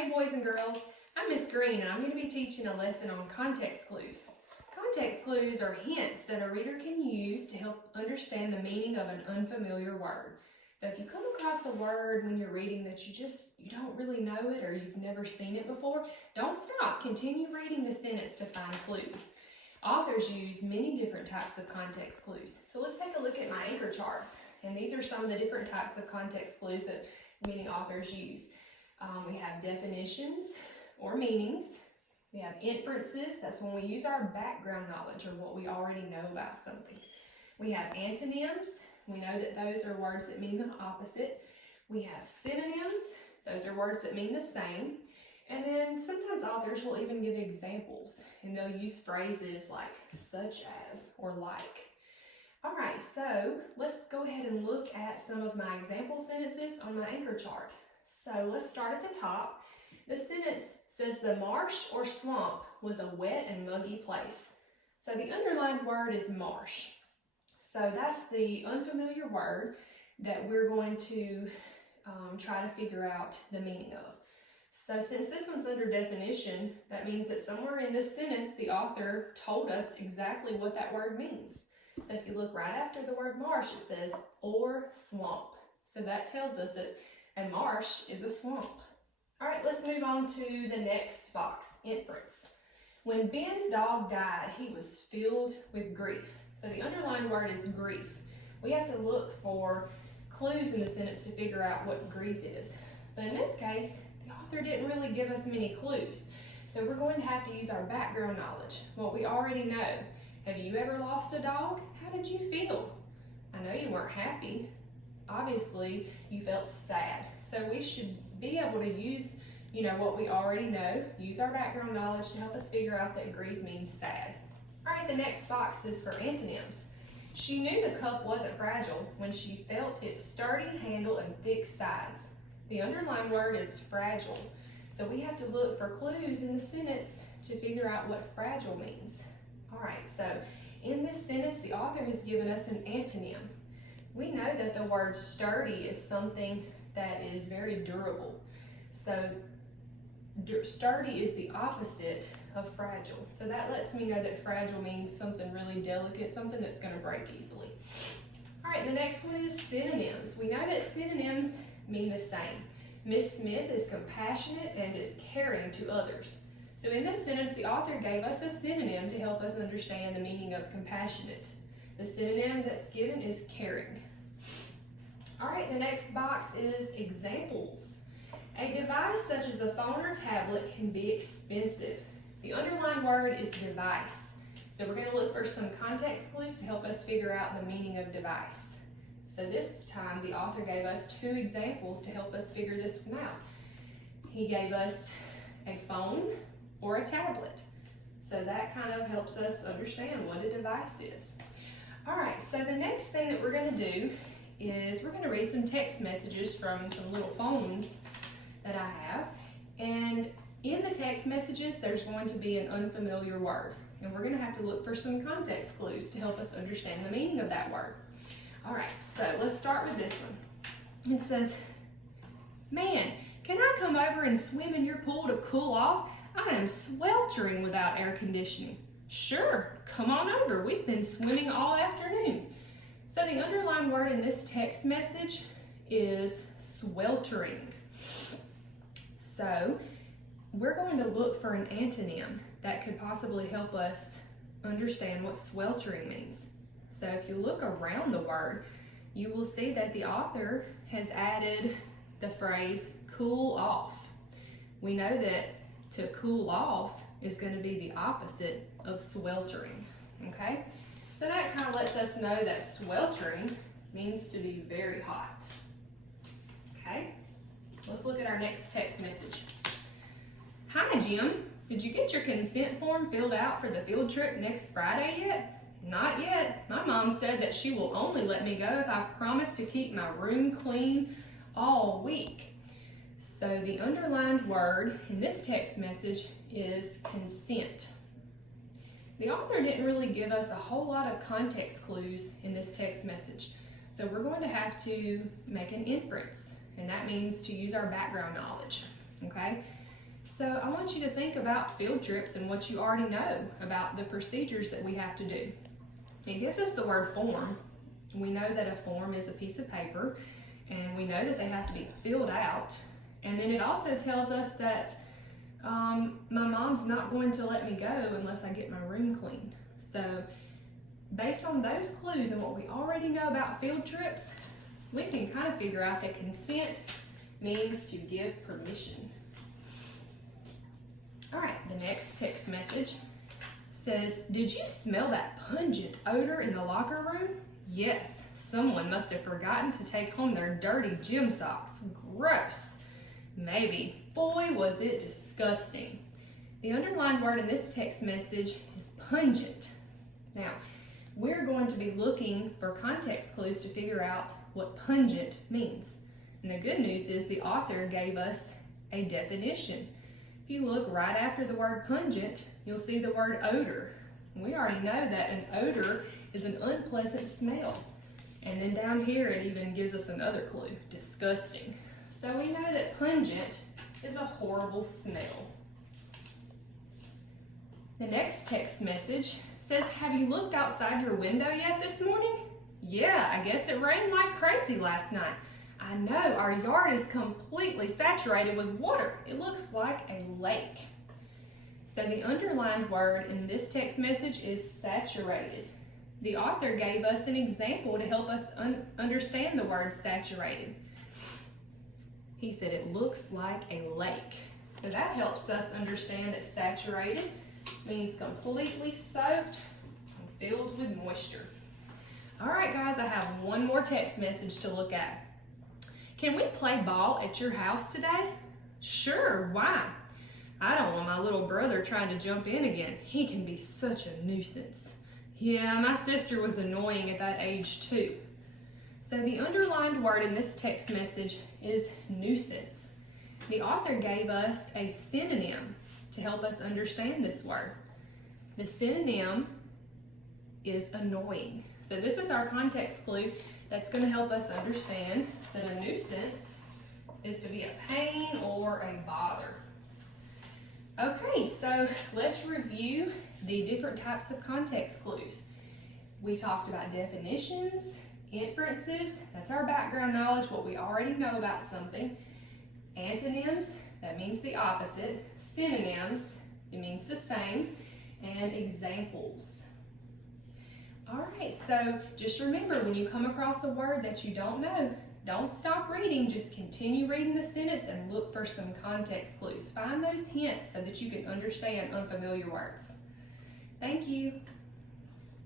Hey boys and girls, I'm Miss Green and I'm going to be teaching a lesson on context clues. Context clues are hints that a reader can use to help understand the meaning of an unfamiliar word. So if you come across a word when you're reading that you don't really know it or you've never seen it before, don't stop. Continue reading the sentence to find clues. Authors use many different types of context clues. So let's take a look at my anchor chart. And these are some of the different types of context clues that many authors use. We have definitions or meanings. We have inferences. That's when we use our background knowledge or what we already know about something. We have antonyms. We know that those are words that mean the opposite. We have synonyms. Those are words that mean the same. And then sometimes authors will even give examples, and they'll use phrases like such as or like. All right, so let's go ahead and look at some of my example sentences on my anchor chart. So let's start at the top. The sentence says the marsh or swamp was a wet and muggy place. So the underlined word is marsh. So that's the unfamiliar word that we're going to try to figure out the meaning of. So since this one's under definition, that means that somewhere in this sentence, the author told us exactly what that word means. So if you look right after the word marsh, it says or swamp. So that tells us that a marsh is a swamp. All right, let's move on to the next box, inference. When Ben's dog died, he was filled with grief. So the underlined word is grief. We have to look for clues in the sentence to figure out what grief is. But in this case, the author didn't really give us many clues. So we're going to have to use our background knowledge, what we already know. Have you ever lost a dog? How did you feel? I know you weren't happy. Obviously, you felt sad. So we should be able to use, what we already know, use our background knowledge to help us figure out that grief means sad. All right, the next box is for antonyms. She knew the cup wasn't fragile when she felt its sturdy handle and thick sides. The underlined word is fragile. So we have to look for clues in the sentence to figure out what fragile means. All right, so in this sentence, the author has given us an antonym. We know that the word sturdy is something that is very durable. So sturdy is the opposite of fragile. So that lets me know that fragile means something really delicate, something that's going to break easily. All right, the next one is synonyms. We know that synonyms mean the same. Miss Smith is compassionate and is caring to others. So in this sentence, the author gave us a synonym to help us understand the meaning of compassionate. The synonym that's given is caring. All right, the next box is examples. A device such as a phone or tablet can be expensive. The underlined word is device. So we're going to look for some context clues to help us figure out the meaning of device. So this time, the author gave us two examples to help us figure this one out. He gave us a phone or a tablet. So that kind of helps us understand what a device is. All right, so the next thing that we're going to do is we're going to read some text messages from some little phones that I have. And in the text messages, there's going to be an unfamiliar word. And we're going to have to look for some context clues to help us understand the meaning of that word. All right, so let's start with this one. It says, "Man, can I come over and swim in your pool to cool off? I am sweltering without air conditioning." "Sure, come on over. We've been swimming all afternoon." So the underlined word in this text message is sweltering. So we're going to look for an antonym that could possibly help us understand what sweltering means. So if you look around the word, you will see that the author has added the phrase cool off. We know that to cool off is going to be the opposite of sweltering, okay? So that kind of lets us know that sweltering means to be very hot, okay? Let's look at our next text message. "Hi, Jim. Did you get your consent form filled out for the field trip next Friday yet?" "Not yet. My mom said that she will only let me go if I promise to keep my room clean all week." So the underlined word in this text message is consent. The author didn't really give us a whole lot of context clues in this text message. So we're going to have to make an inference, and that means to use our background knowledge, okay? So I want you to think about field trips and what you already know about the procedures that we have to do. It gives us the word form. We know that a form is a piece of paper, and we know that they have to be filled out. And then it also tells us that my mom's not going to let me go unless I get my room clean. So based on those clues and what we already know about field trips, we can kind of figure out that consent means to give permission. All right, the next text message says, "Did you smell that pungent odor in the locker room? Yes, someone must have forgotten to take home their dirty gym socks. Gross. Maybe. Boy, was it disgusting." The underlined word in this text message is pungent. Now, we're going to be looking for context clues to figure out what pungent means. And the good news is the author gave us a definition. If you look right after the word pungent, you'll see the word odor. We already know that an odor is an unpleasant smell. And then down here it even gives us another clue, disgusting. So we know that pungent is a horrible smell. The next text message says, "Have you looked outside your window yet this morning? Yeah, I guess it rained like crazy last night. I know, our yard is completely saturated with water. It looks like a lake." So the underlined word in this text message is saturated. The author gave us an example to help us understand the word saturated. He said it looks like a lake. So that helps us understand that saturated means completely soaked and filled with moisture. All right, guys, I have one more text message to look at. "Can we play ball at your house today?" "Sure, why?" "I don't want my little brother trying to jump in again. He can be such a nuisance." "Yeah, my sister was annoying at that age too." So the underlined word in this text message is nuisance. The author gave us a synonym to help us understand this word. The synonym is annoying. So this is our context clue that's going to help us understand that a nuisance is to be a pain or a bother. Okay, so let's review the different types of context clues. We talked about definitions, inferences, that's our background knowledge, what we already know about something. Antonyms, that means the opposite. Synonyms, it means the same. And examples. All right, so just remember, when you come across a word that you don't know, don't stop reading, just continue reading the sentence and look for some context clues. Find those hints so that you can understand unfamiliar words. Thank you.